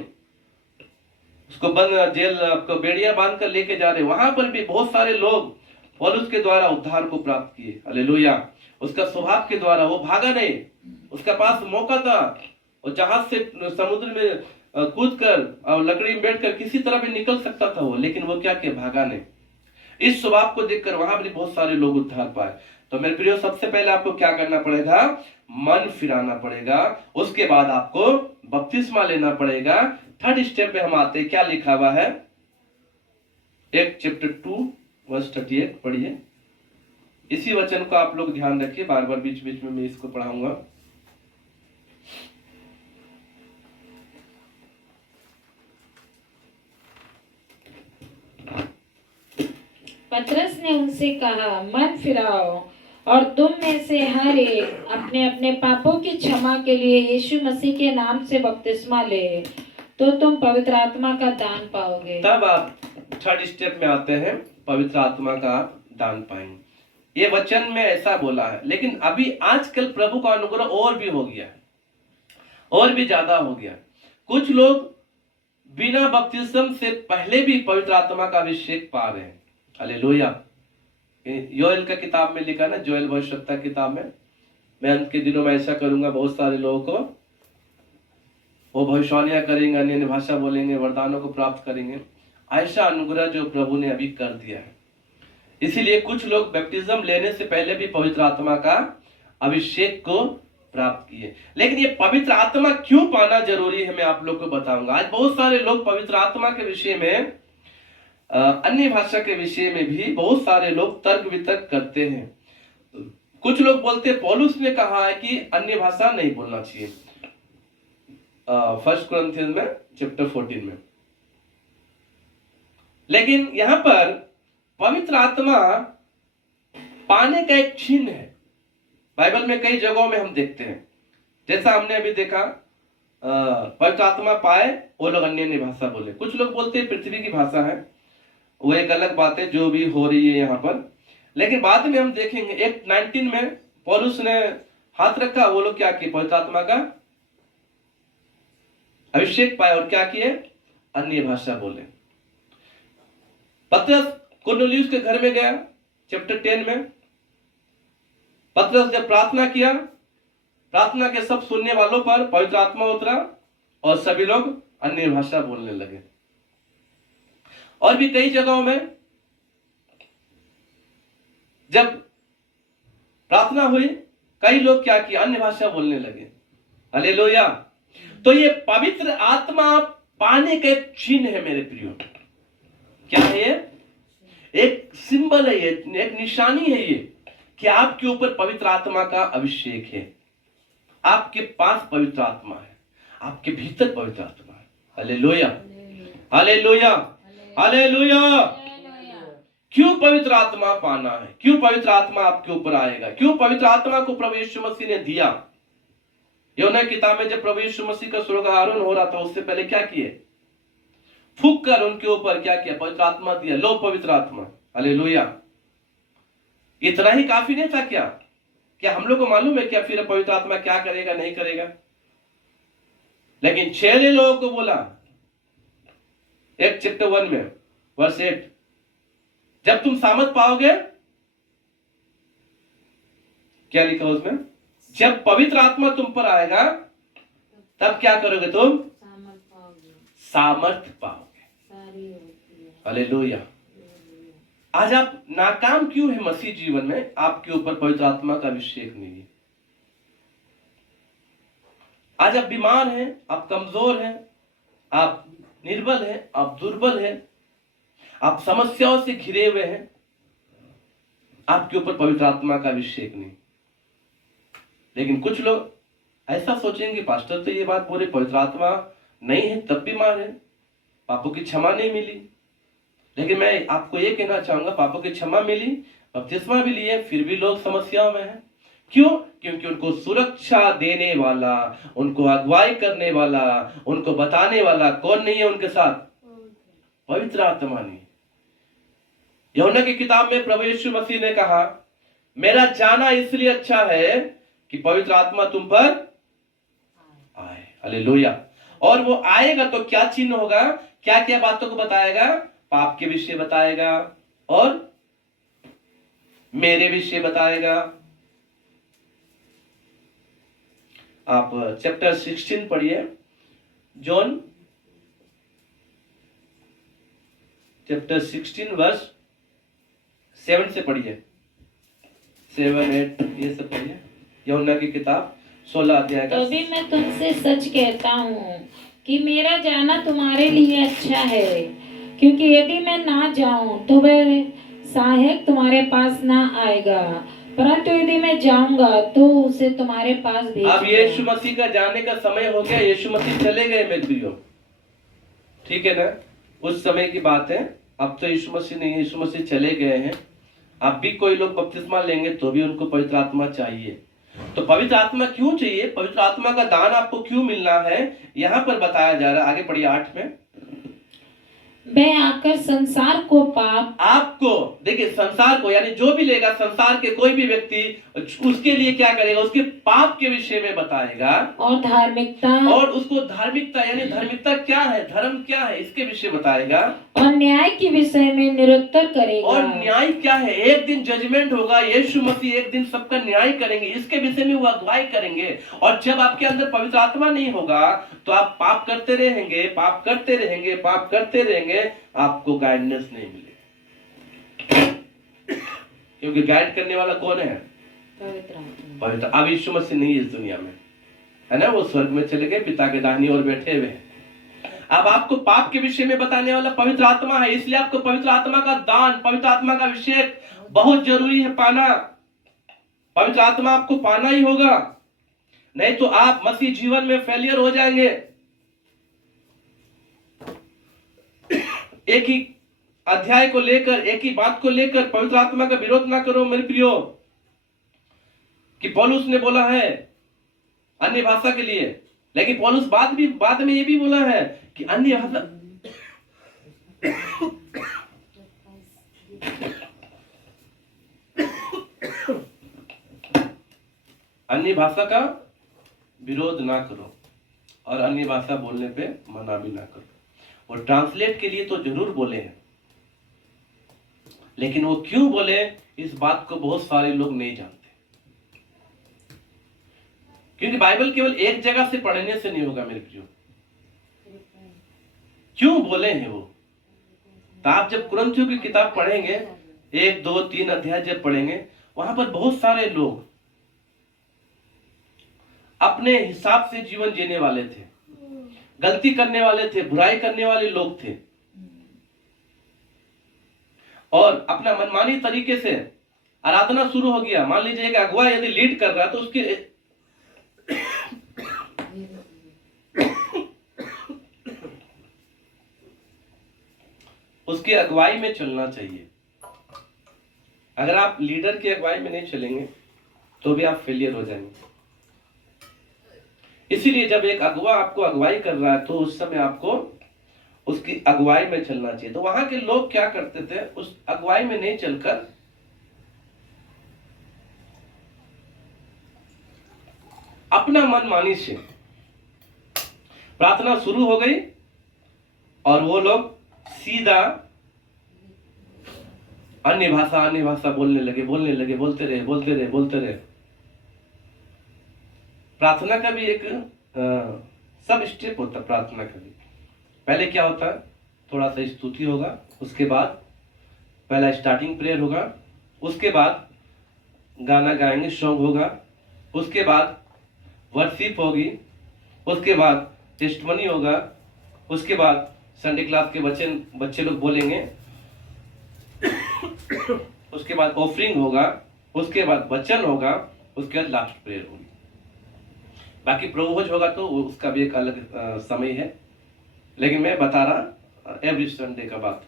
उसको बंद जेल आपको बेड़िया बांध कर लेके जा रहे हैं, वहां पर भी बहुत सारे लोग पौलुस के द्वारा उद्धार को प्राप्त किए। हालेलुया। उसका स्वभाव के द्वारा वो भागा नहीं, उसका पास मौका था, और जहाज से समुद्र में कूद कर और लकड़ी में बैठकर किसी तरह भी निकल सकता था वो, लेकिन वो क्या किया, भागा नहीं। इस स्वभाव को देखकर वहां भी बहुत सारे लोग उद्धार पाए। तो मेरे प्रियो, सबसे पहले आपको क्या करना पड़ेगा, मन फिराना पड़ेगा, उसके बाद आपको बपतिस्मा लेना पड़ेगा। थर्ड स्टेप पे हम आते हैं, क्या लिखा हुआ है, एक चैप्टर 2 वर्स 38 पढ़िए। इसी वचन को आप लोग ध्यान रखिए, बार बार बीच बीच में मैं इसको पढ़ाऊंगा। पतरस ने उनसे कहा, मन फिराओ और तुम में से हर एक अपने अपने पापों की क्षमा के लिए यीशु मसीह के नाम से बपतिस्मा ले, तो तुम पवित्र आत्मा का दान पाओगे। तब आप थर्ड स्टेप में आते हैं, पवित्र आत्मा का दान पाएंगे। ये वचन में ऐसा बोला है, लेकिन अभी आजकल प्रभु का अनुग्रह और भी हो गया, और भी ज्यादा हो गया। कुछ लोग बिना बपतिस्म से पहले भी पवित्र आत्मा का अभिषेक पा रहे हैं। हालेलुया। योएल का किताब में लिखा ना, जोएल भविष्यवक्ता किताब में, मैं अंत के दिनों में ऐसा करूंगा, बहुत सारे लोगों को वो भविष्यवाणियां करेंगे, अन्य भाषा बोलेंगे, वरदानों को प्राप्त करेंगे। ऐसा अनुग्रह जो प्रभु ने अभी कर दिया है। इसीलिए कुछ लोग बैप्टिज्म लेने से पहले भी पवित्र आत्मा का अभिषेक को प्राप्त किए। लेकिन ये पवित्र आत्मा क्यों पाना जरूरी है, मैं आप लोग को बताऊंगा। आज बहुत सारे लोग पवित्र आत्मा के विषय में, अन्य भाषा के विषय में भी बहुत सारे लोग तर्क वितर्क करते हैं। कुछ लोग बोलते हैं पौलुस ने कहा है कि अन्य भाषा नहीं बोलना चाहिए, 1 कुरिन्थियंस में चैप्टर 14 में। लेकिन यहां पर पवित्र आत्मा पाने का एक चिन्ह है। बाइबल में कई जगहों में हम देखते हैं, जैसा हमने अभी देखा, पवित्र आत्मा पाए वो लोग अन्य भाषा बोले। कुछ लोग बोलते हैं पृथ्वी की भाषा है, वो एक अलग बात है जो भी हो रही है यहाँ पर। लेकिन बाद में हम देखेंगे 8:19 में पौलुस ने हाथ रखा, वो लोग क्या किए, पवित्र आत्मा का अभिषेक पाए और क्या किए, अन्य भाषा बोले। पतरस कुरनेलियुस के घर में गया, चैप्टर 10 में पतरस जब प्रार्थना किया, प्रार्थना के सब सुनने वालों पर पवित्र आत्मा उतरा और सभी लोग अन्य भाषा बोलने लगे। और भी कई जगहों में जब प्रार्थना हुई, कई लोग क्या किया, अन्य भाषा बोलने लगे। हालेलुया। तो ये पवित्र आत्मा पाने का एक चिन्ह है मेरे प्रियो। क्या है ये? एक सिंबल है, ये एक निशानी है ये, कि आपके ऊपर पवित्र आत्मा का अभिषेक है, आपके पास पवित्र आत्मा है, आपके भीतर पवित्र आत्मा है। Hallelujah, hallelujah, hallelujah. क्यों पवित्र आत्मा पाना है, क्यों पवित्र आत्मा आपके ऊपर आएगा, क्यों पवित्र आत्मा को प्रभु यीशु मसीह ने दिया। यूहन्ना की किताब में जब प्रभु यीशु मसीह का स्वर्गारोहण हो रहा था, उससे पहले क्या किए, फूंक कर उनके ऊपर क्या किया, पवित्र आत्मा दिया। लो पवित्र आत्मा। हालेलुया। इतना ही काफी नहीं था क्या? क्या हम लोग को मालूम है क्या फिर पवित्र आत्मा क्या करेगा, नहीं करेगा? लेकिन 6 लोगों को बोला, एक चैप्टर 1 में वर्स 8, जब तुम सामर्थ पाओगे, क्या लिखा उसमें, जब पवित्र आत्मा तुम पर आएगा तब क्या करोगे, तुम सामर्थ पाओगे। हालेलुया। आज आप नाकाम क्यों है मसीह जीवन में? आपके ऊपर पवित्र आत्मा का अभिषेक नहीं है। आज आप बीमार हैं, आप कमजोर हैं, आप निर्बल हैं, आप दुर्बल हैं, आप समस्याओं से घिरे हुए हैं, आपके ऊपर पवित्र आत्मा का अभिषेक नहीं। लेकिन कुछ लोग ऐसा सोचेंगे, पास्टर तो ये बात बोले पवित्र आत्मा नहीं है तब बीमार है, पापों की क्षमा नहीं मिली। लेकिन मैं आपको ये कहना चाहूंगा, पापों की क्षमा मिली, बपतिस्मा भी लिए, फिर भी लोग समस्याओं में हैं। क्यों? क्योंकि उनको सुरक्षा देने वाला, उनको अगुवाई करने वाला, उनको बताने वाला कौन नहीं है उनके साथ? पवित्र आत्मा नहीं। यूहन्ना की किताब में प्रभु यीशु मसीह ने कहा, मेरा जाना इसलिए अच्छा है कि पवित्र आत्मा तुम पर आए। हालेलुया। और वो आएगा तो क्या चिन्ह होगा, क्या क्या बातों को बताएगा? पाप के विषय बताएगा और मेरे विषय बताएगा। आप चैप्टर 16 पढ़िए, जॉन चैप्टर 16 वर्स 7 से पढ़िए, 7, 8 ये सब पढ़िए। यूहन्ना की किताब 16 अध्याय का। तो भी मैं तुमसे सच कहता हूँ कि मेरा जाना तुम्हारे लिए अच्छा है, क्योंकि यदि मैं ना जाऊं तो वह सहायक तुम्हारे पास ना आएगा, परंतु यदि मैं जाऊंगा तो उसे तुम्हारे पास अब भेजूंगा। यीशु मसीह का जाने का समय हो गया, यीशु मसीह चले गए मेरे प्रियो, ठीक है ना? उस समय की बात है। अब तो यीशु मसीह नहीं, यीशु मसीह चले गए हैं। अब भी कोई लोग बपतिस्मा लेंगे तो भी उनको पवित्र आत्मा चाहिए। तो पवित्र आत्मा क्यों चाहिए? पवित्र आत्मा का दान आपको क्यों मिलना है, यहाँ पर बताया जा रहा है। आगे पढ़िए 8 में। मैं आकर संसार को पाप, आपको देखिए, संसार को यानी जो भी लेगा, संसार के कोई भी व्यक्ति उसके लिए क्या करेगा? उसके पाप के विषय में बताएगा और धार्मिकता और उसको धार्मिकता यानी धार्मिकता क्या है, धर्म क्या है, इसके विषय बताएगा और न्याय के विषय में निरुत्तर करेगा। और न्याय क्या है, एक दिन जजमेंट होगा, यीशु मसीह एक दिन सबका न्याय करेंगे, इसके विषय में वो अगुवाई करेंगे। और जब आपके अंदर पवित्र आत्मा नहीं होगा तो आप पाप करते रहेंगे, पाप करते रहेंगे, पाप करते रहेंगे, आपको गाइडेंस नहीं मिलेगा। क्योंकि गाइड करने वाला कौन है? पवित्र आत्मा। पवित्र। अब यीशु मसीह नहीं इस दुनिया में है ना, वो स्वर्ग में चले गए, पिता के दाहिनी ओर बैठे हुए हैं। अब आपको पाप के विषय में बताने वाला पवित्र आत्मा है, इसलिए आपको पवित्र आत्मा का दान, पवित्र आत्मा का विषय बहुत जरूरी है पाना। पवित्र आत्मा आपको पाना ही होगा, नहीं तो आप मसीह जीवन में फेलियर हो जाएंगे। एक ही अध्याय को लेकर, एक ही बात को लेकर पवित्र आत्मा का विरोध ना करो मेरे प्रियो। कि पौलुस ने बोला है अन्य भाषा के लिए, लेकिन पौलुस बाद में ये भी बोला है कि अन्य भाषा अन्य भाषा का विरोध ना करो और अन्य भाषा बोलने पे मना भी ना करो। और ट्रांसलेट के लिए तो जरूर बोले हैं, लेकिन वो क्यों बोले इस बात को बहुत सारे लोग नहीं जानते। क्योंकि बाइबल केवल एक जगह से पढ़ने से नहीं होगा मेरे प्रियो। क्यों बोले हैं वो? तो आप जब कुरिन्थियों की किताब पढ़ेंगे, 1, 2, 3 अध्याय जब पढ़ेंगे, वहां पर बहुत सारे लोग अपने हिसाब से जीवन जीने वाले थे, गलती करने वाले थे, बुराई करने वाले लोग थे और अपना मनमानी तरीके से आराधना शुरू हो गया। मान लीजिए एक अगुवा यदि लीड कर रहा है तो उसकी अगुवाई में चलना चाहिए। अगर आप लीडर की अगुवाई में नहीं चलेंगे तो भी आप फेलियर हो जाएंगे। इसीलिए जब एक अगुवा आपको अगुवाई कर रहा है तो उस समय आपको उसकी अगुवाई में चलना चाहिए। तो वहां के लोग क्या करते थे, उस अगुवाई में नहीं चलकर अपना मनमानी से प्रार्थना शुरू हो गई और वो लोग सीधा अन्य भाषा बोलने लगे, बोलते रहे। प्रार्थना का भी एक सब स्टेप होता है। प्रार्थना का भी पहले क्या होता है, थोड़ा सा स्तुति होगा, उसके बाद पहला स्टार्टिंग प्रेयर होगा, उसके बाद गाना गाएंगे, सॉन्ग होगा, उसके बाद वर्शिप होगी, उसके बाद टेस्टमनी होगा, उसके बाद संडे क्लास के बच्चे लोग बोलेंगे, उसके बाद ऑफरिंग होगा, उसके बाद वचन होगा, उसके बाद लास्ट प्रेयर होगी। बाकी प्रभुभोज होगा तो उसका भी एक अलग समय है, लेकिन मैं बता रहा एवरी संडे का बात।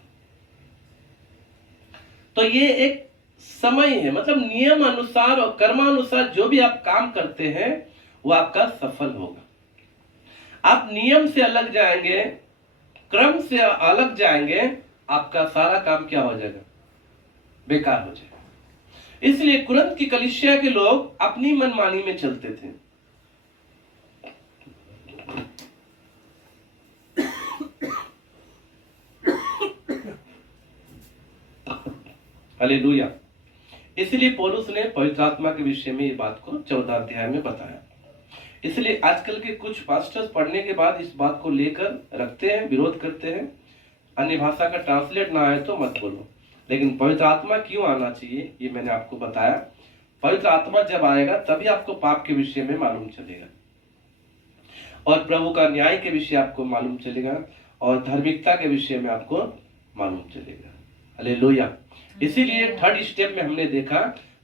तो ये एक समय है, मतलब नियम अनुसार और कर्मानुसार जो भी आप काम करते हैं वो आपका सफल होगा। आप नियम से अलग जाएंगे, क्रम से अलग जाएंगे, आपका सारा काम क्या हो जाएगा? बेकार हो जाएगा। इसलिए कुरिन्थ की कलीसिया के लोग अपनी मनमानी में चलते थे। हालेलुया। इसलिए पौलुस ने पवित्र आत्मा के विषय में ये बात को 14 अध्याय में बताया। इसलिए आजकल के कुछ पास्टर्स पढ़ने के बाद इस बात को लेकर रखते हैं, विरोध करते हैं, अन्य भाषा का ट्रांसलेट ना आए तो मत बोलो। लेकिन पवित्र आत्मा क्यों आना चाहिए ये मैंने आपको बताया। पवित्र आत्मा जब आएगा तभी आपको पाप के विषय में मालूम चलेगा, और प्रभु का न्याय के विषय आपको मालूम चलेगा, और धार्मिकता के विषय में आपको मालूम चलेगा। हालेलुया। इसीलिए थर्ड स्टेप में हमने देखा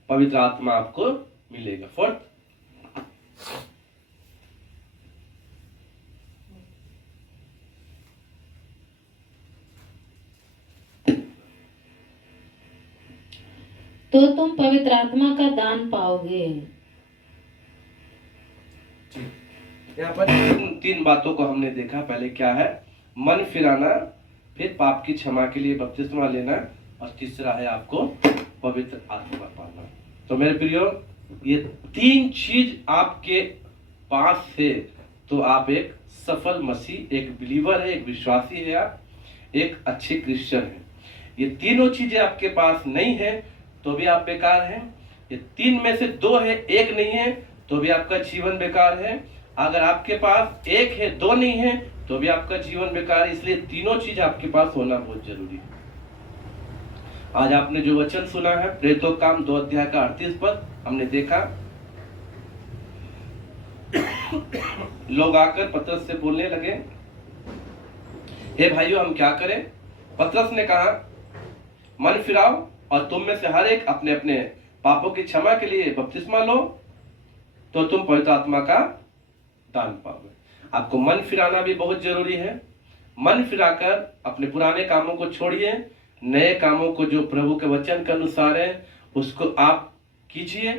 पवित्र आत्मा आपको मिलेगा। फोर्थ, तो तुम पवित्र आत्मा का दान पाओगे। यहाँ पर तीन बातों को हमने देखा। पहले क्या है? मन फिराना, फिर पाप की क्षमा के लिए बपतिस्मा लेना, और तीसरा है आपको पवित्र आत्मा पाना। तो मेरे प्रियो, ये तीन चीज आपके पास है तो आप एक सफल मसीह, एक बिलीवर है, एक विश्वासी है, आप एक अच्छे क्रिश्चियन है। ये तीनों चीजें आपके पास नहीं है तो भी आप बेकार हैं। ये तीन में से दो है, एक नहीं है तो भी आपका जीवन बेकार है। अगर आपके पास एक है, दो नहीं है तो भी आपका जीवन बेकार है। इसलिए तीनों चीज आपके पास होना बहुत जरूरी है। आज आपने जो वचन सुना है प्रेरितों का काम 2 अध्याय का 38 पद हमने देखा। लोग आकर पतरस से बोलने लगे, हे भाइयों हम क्या करें? पतरस ने कहा, मन फिराओ और तुम में से हर एक अपने अपने पापों की क्षमा के लिए बपतिस्मा लो, तो तुम पवित्र आत्मा का दान पाओगे। आपको मन फिराना भी बहुत जरूरी है। मन फिराकर अपने पुराने कामों को छोड़िए, नए कामों को जो प्रभु के वचन के अनुसार है उसको आप कीजिए,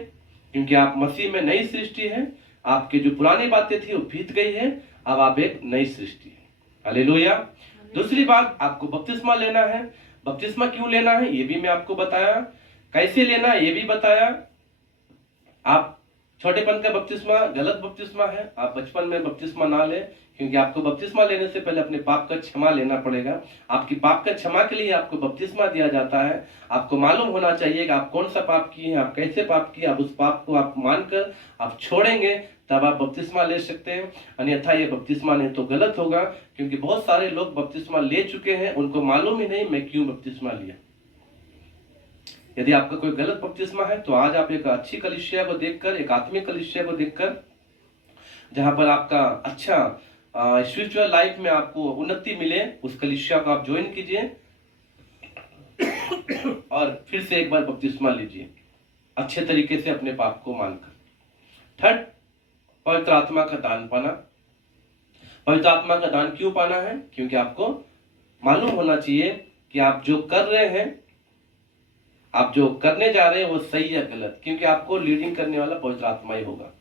क्योंकि आप मसीह में नई सृष्टि है। आपकी जो पुरानी बातें थी वो बीत गई है, अब आप एक नई सृष्टि है। हालेलुया। दूसरी बात, आपको बपतिस्मा लेना है। बपतिस्मा क्यों लेना है ये भी मैं आपको बताया, कैसे लेना है ये भी बताया। आप छोटेपन का बपतिस्मा गलत बपतिस्मा है, आप बचपन में बपतिस्मा ना लें, क्योंकि आपको बपतिस्मा लेने से पहले अपने पाप का क्षमा लेना पड़ेगा। आपकी पाप का क्षमा के लिए आपको बपतिस्मा दिया जाता है। आपको मालूम होना चाहिए कि आप कौन सा पाप किए हैं, आप कैसे पाप किए। आप उस पाप को आप मानकर आप छोड़ेंगे तब आप बपतिस्मा ले सकते हैं, अन्यथा ये बपतिस्मा नहीं तो गलत होगा। क्योंकि बहुत सारे लोग बपतिस्मा ले चुके हैं, उनको मालूम ही नहीं मैं क्यों बपतिस्मा लिया। यदि आपका कोई गलत बपतिस्मा है तो आज आप एक अच्छी कलीसिया को देखकर, एक आत्मिक कलीसिया को देखकर, जहां पर आपका अच्छा स्पिरिचुअल लाइफ में आपको उन्नति मिले, उस कलीसिया को आप ज्वाइन कीजिए और फिर से एक बार बपतिस्मा लीजिए अच्छे तरीके से अपने पाप को मानकर। थर्ड, पवित्र आत्मा का दान पाना। पवित्र आत्मा का दान क्यों पाना है? क्योंकि आपको मालूम होना चाहिए कि आप जो कर रहे हैं, आप जो करने जा रहे हैं वो सही या गलत, क्योंकि आपको लीडिंग करने वाला पवित्र आत्मा ही होगा।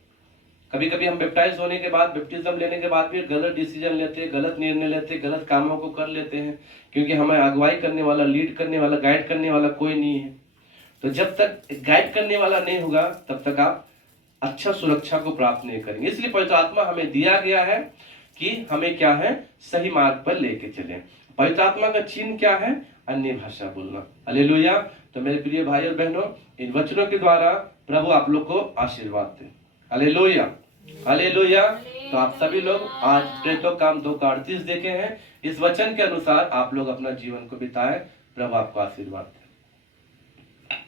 कभी कभी हम बैप्टाइज होने के बाद, बैप्टिज्म लेने के बाद भी गलत डिसीजन लेते हैं, गलत निर्णय लेते हैं, गलत कामों को कर लेते हैं, क्योंकि हमें अगुवाई करने वाला, लीड करने वाला, गाइड करने वाला कोई नहीं है। तो जब तक गाइड करने वाला नहीं होगा तब तक आप अच्छा सुरक्षा को प्राप्त नहीं करेंगे। इसलिए पवित्र आत्मा हमें दिया गया है कि हमें क्या है, सही मार्ग पर लेके चले। पवित्र आत्मा का चिन्ह क्या है? अन्य भाषा बोलना। हालेलुया। तो मेरे प्रिय भाई और बहनों, इन वचनों के द्वारा प्रभु आप लोग को आशीर्वाद दे। Hallelujah, hallelujah. तो आप सभी लोग आज प्रेरितों का काम 2:38 देखे हैं। इस वचन के अनुसार आप लोग अपना जीवन को बिताएं। प्रभु आपको आशीर्वाद दे।